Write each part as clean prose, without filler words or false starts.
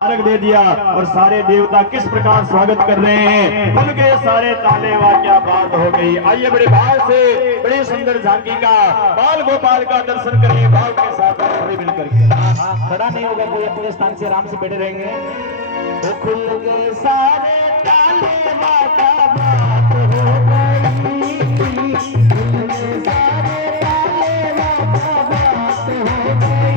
अर्घ दे दिया और सारे देवता किस प्रकार स्वागत कर रहे हैं। बन गए सारे ताले, वाह क्या बात हो गई। आइए बड़े भाव से बड़ी सुंदर झांकी का बाल गोपाल का दर्शन करें भाव के साथ मिलकर। खड़ा नहीं होगा कोई, अपने स्थान से आराम से बैठे रहेंगे। तो खुल गए सारे ताले, वाह क्या बात हो गई। खुल गए सारे ताले, वाह क्या बात हो गई।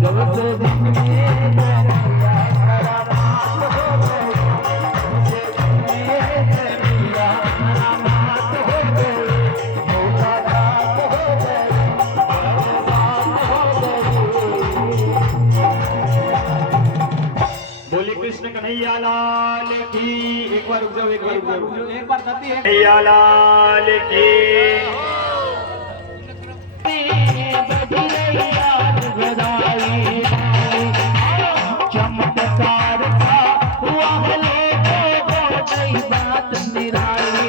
जब से कन्हैया लाल की। एक बार रुक जाओ, एक बार रुक जाओ, एक बार करती है कन्हैया लाल की। चमत्कार का हुआ बात निराली।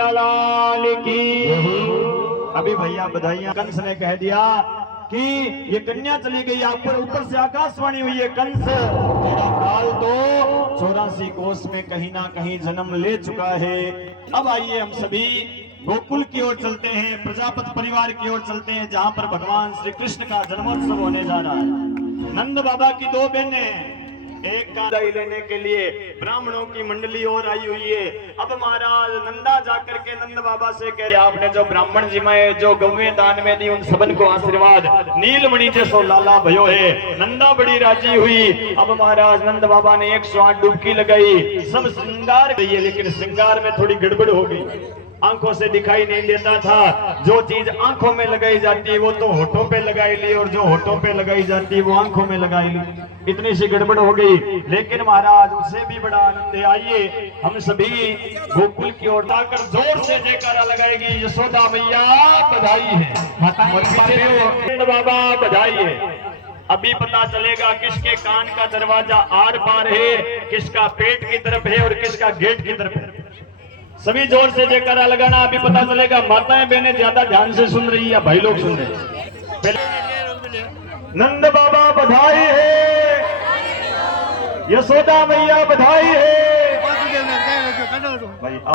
कन्हैया लाल की। अभी भैया बधाइयां। कंस ने कह दिया कि ये कन्या चली गई, आप पर ऊपर से आकाशवाणी हुई है, कंस तेरा काल तो 84 कोस में कहीं ना कहीं जन्म ले चुका है। अब आइए हम सभी गोकुल की ओर चलते हैं, प्रजापति परिवार की ओर चलते हैं, जहां पर भगवान श्री कृष्ण का जन्मोत्सव होने जा रहा है। नंद बाबा की दो बहनें एक का दही लेने के लिए ब्राह्मणों की मंडली और आई हुई है। अब महाराज नंदा जाकर के नंद बाबा से कह रहे, आपने जो ब्राह्मण जी में जो गौवें दान में दी उन सबन को आशीर्वाद नीलमणि जैसो लाला भयो है। नंदा बड़ी राजी हुई। अब महाराज नंद बाबा ने 108 डुबकी लगाई, सब श्रृंगार गई है, लेकिन श्रृंगार में थोड़ी गड़बड़ हो गई। आंखों से दिखाई नहीं देता था। जो चीज आंखों में लगाई जाती है वो तो होठों पे लगाई ली, और जो होठों पे लगाई जाती है वो आंखों में लगाई ली। इतनी सी गड़बड़ हो गई। लेकिन महाराज उससे भी बड़ा आनंद है। आइए हम सभी गोकुल की ओर जाकर जोर से जयकारा लगाएगी। यशोदा मैया बधाई है, बाबा बधाई है। अभी पता चलेगा किसके कान का दरवाजा आर पार है, किसका पेट की तरफ है और किसका गेट की तरफ है। सभी जोर से जयकारा लगाना, अभी पता चलेगा। माताएं बहनें ज्यादा ध्यान से सुन रही है, भाई लोग सुन रहे हैं। नंद बाबा बधाई है, यशोदा मैया बधाई है,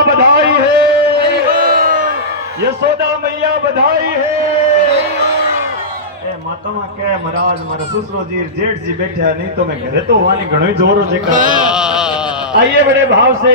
बधाई है, यशोदा मैया बधाई है। ए माता के महाराज मारा ससुरो जी जेठ जी बैठा, नहीं तो मैं घरे तो वहां घणो ही जोर हो जयकारा। आइए बड़े भाव से।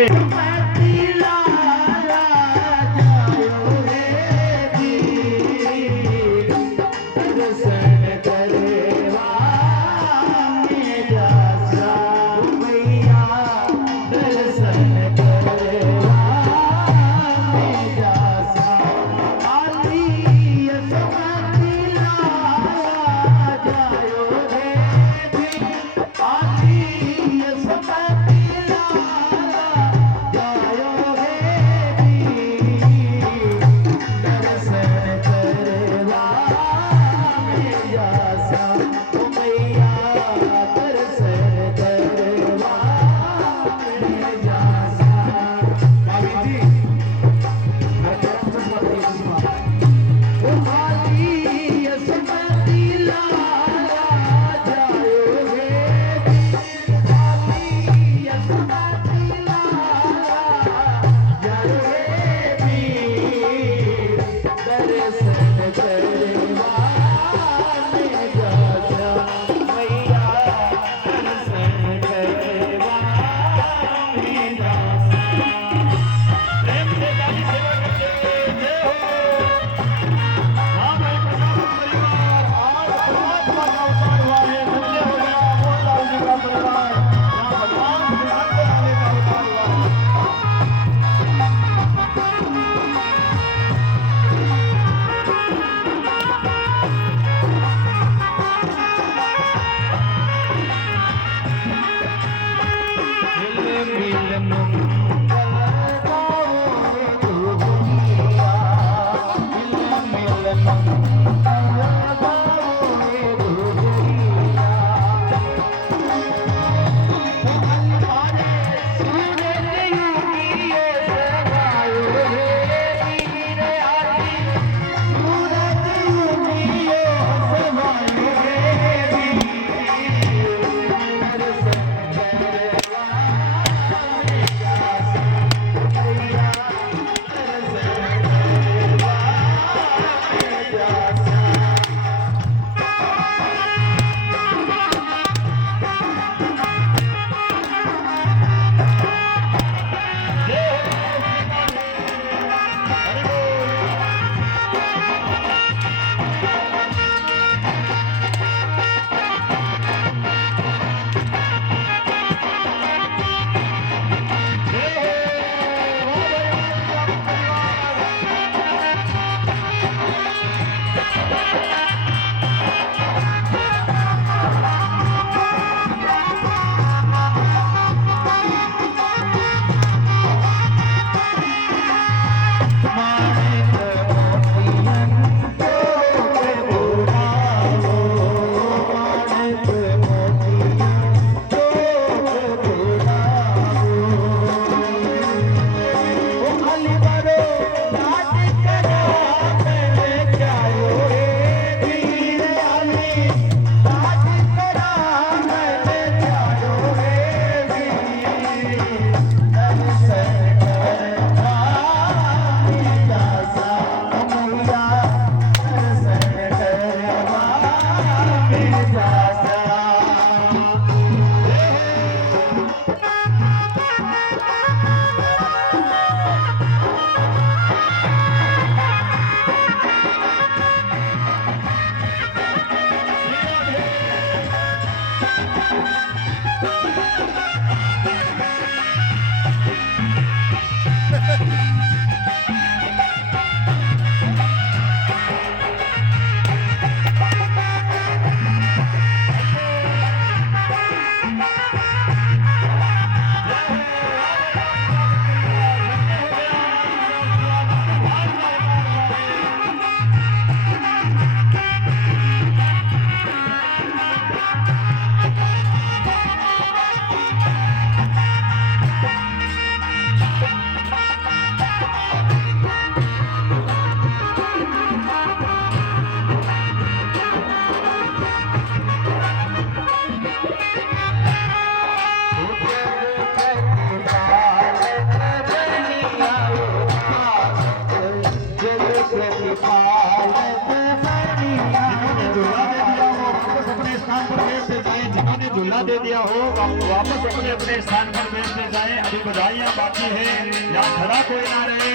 वापस अपने अपने स्थान पर बैठते जाए। अभी बधाइयां बाकी है, यहाँ खड़ा कोई ना रहे।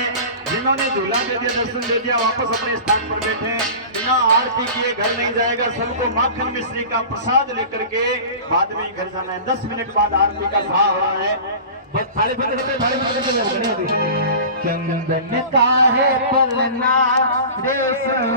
जिन्होंने झूला दे दिया, दर्शन दे दिया, वापस अपने स्थान पर बैठे। बिना आरती किए घर नहीं जाएगा। सबको माखन मिश्री का प्रसाद लेकर के बाद में ही घर जाना है। 10 मिनट बाद आरती का समय हो रहा है। चंदन का है पलना रेशम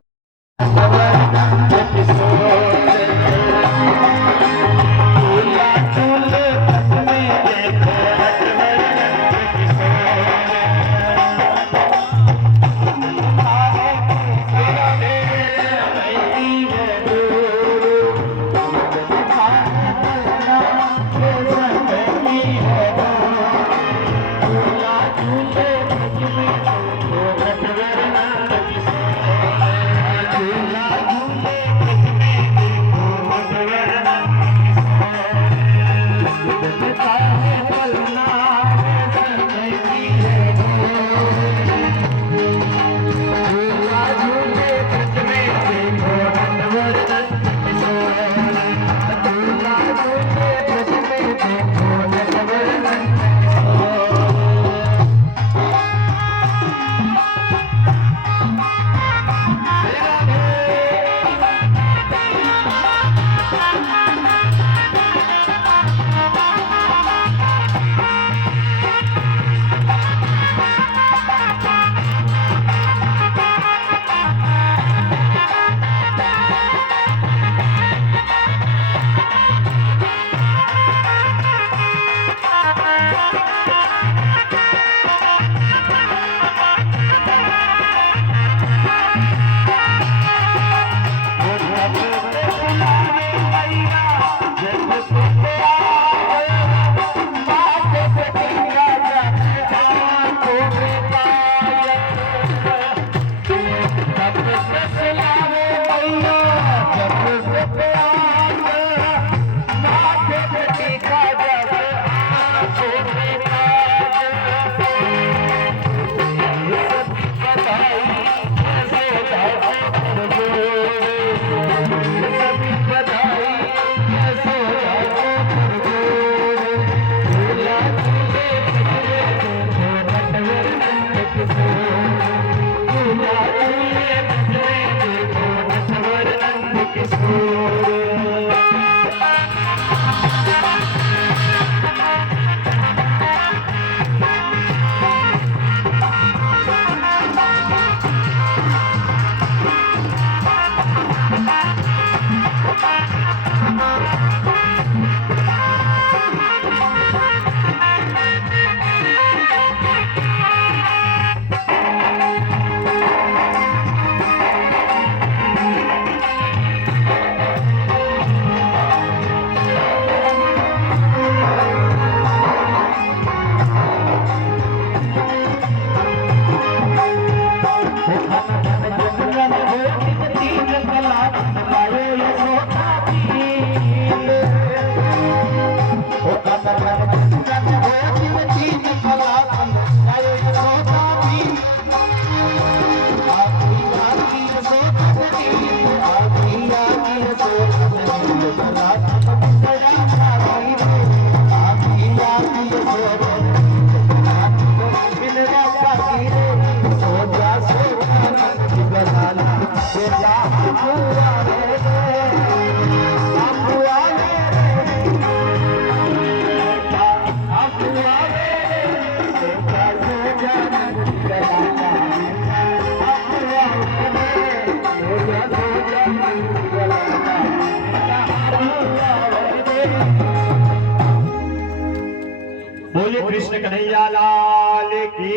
बोले कृष्ण कन्हैया लाल की,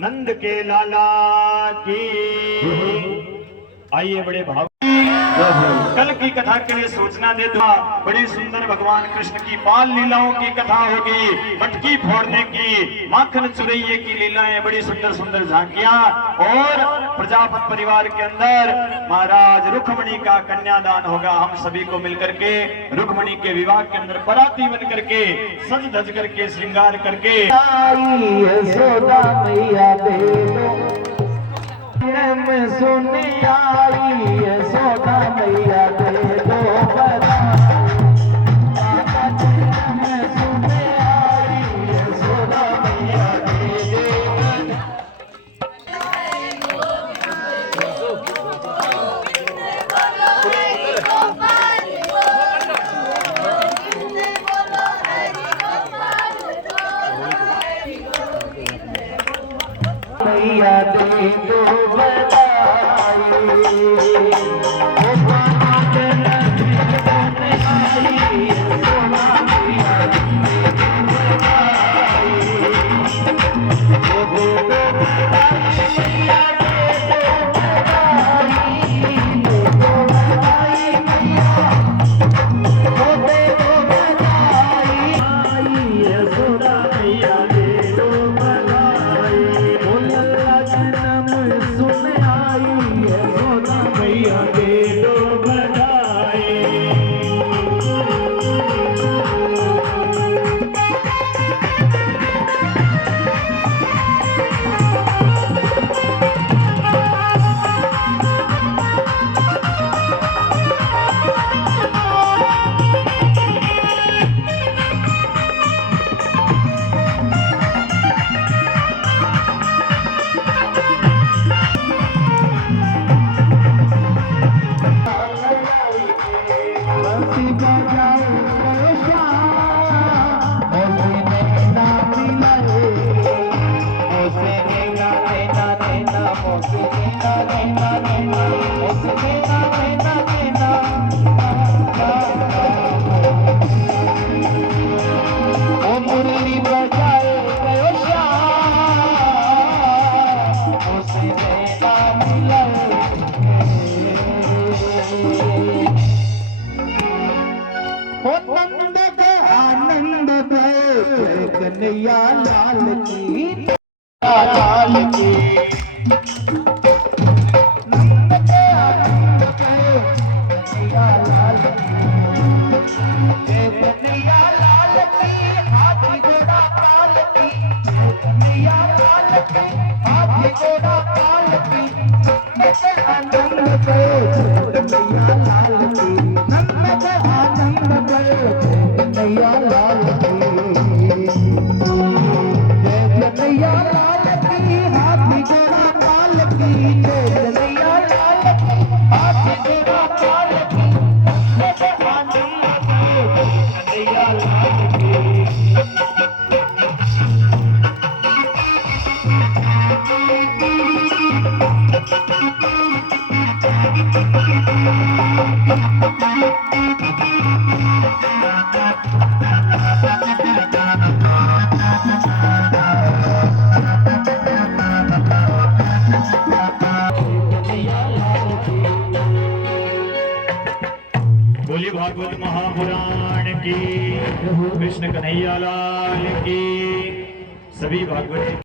नंद के लाला की। आइए बड़े भाव कल की कथा के लिए सूचना दे दूं। बड़ी सुंदर भगवान कृष्ण की बाल लीलाओं की कथा होगी। मटकी फोड़ने की, माखन चुरैये की लीलाएं, बड़ी सुंदर सुंदर झांकियां। और प्रजापत परिवार के अंदर महाराज रुक्मणी का कन्यादान होगा। हम सभी को मिलकर के रुक्मणी के विवाह के अंदर बराती बन करके, सज धज करके, श्रृंगार करके यशोदा मैया दे दो में सुनी आई, यशोदा मैया दे दो बधाई। मैया दे दो बधाई ओ मानो जन्म में आई यशोदा मैया दे दो बधाई ओ दे दो बधाई मैया दे दो बधाई दे दो बधाई मैया ओ दे दो बधाई यशोदा मैया दे दो बधाई ओ लल्ला जन्म सुन आई यशोदा मैया दे दो बधाई। बंसी बजाओ श्याम मोसे नैना मिलाए मोसे नैना नैना नैना मोसे नैना नैना नैना मोसे नैना नैना नैना ओ मुरली बजाए गयो श्याम मोसे नैना मिलाए हो नंद का आनंद दे कन्हैया लाल की लाल की नंद के आनंद दे कन्हैया लाल की कन्हैया लाल की हाथी घोड़ा पाल की कन्हैया लाल की हाथी घोड़ा पाल की नंद के आनंद दे कन्हैया लाल की नंद के आनंद दे कन्हैया लाल की जय कन्हैया लाल की हाथी घोड़ा पाल की जय कन्हैया लाल की हाथी घोड़ा पाल की नंद के आनंद दे कन्हैया लाल की। बोली भागवत महापुराण की, कृष्ण कन्हैया लाल की, सभी भागवत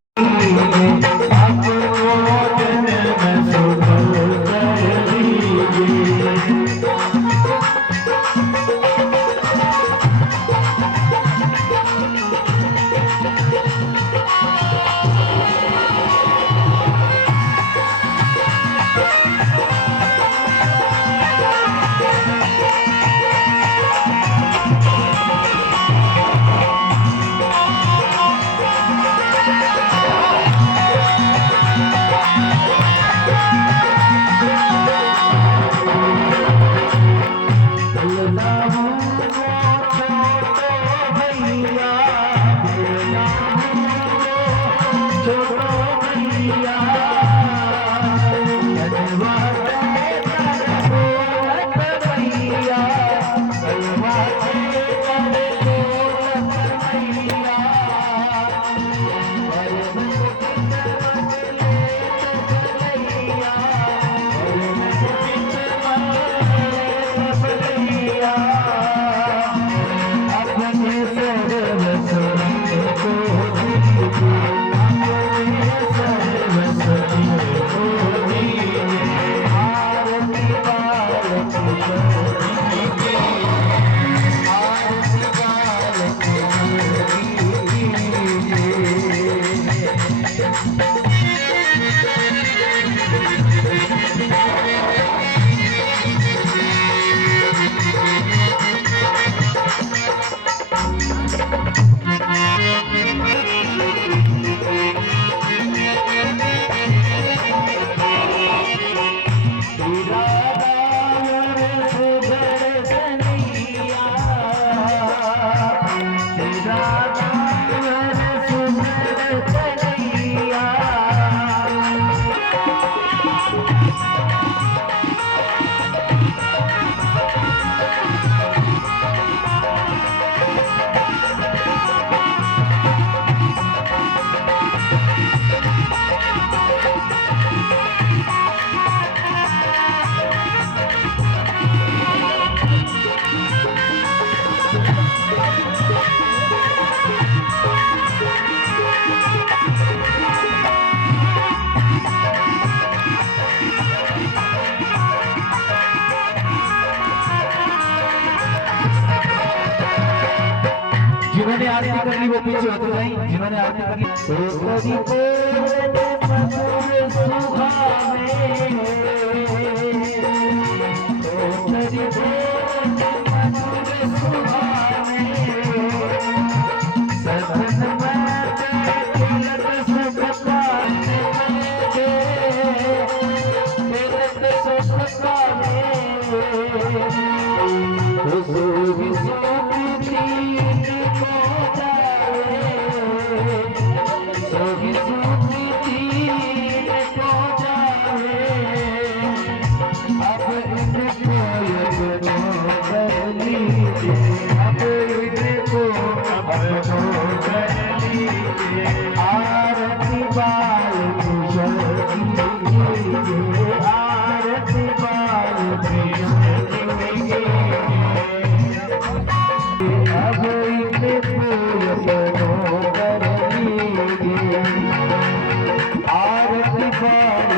राधा सुंदर कन्हैया वो पीछे होते जाएं जिन्होंने आरती करी। तेरी बोल मधुर सुहावे, तेरी बोल मधुर सुहावे, सपन में तिलक सुख पाने दे, तिलक सुख पाने हुजूर आरती बाल आरती बाल अब इतने आरती बाल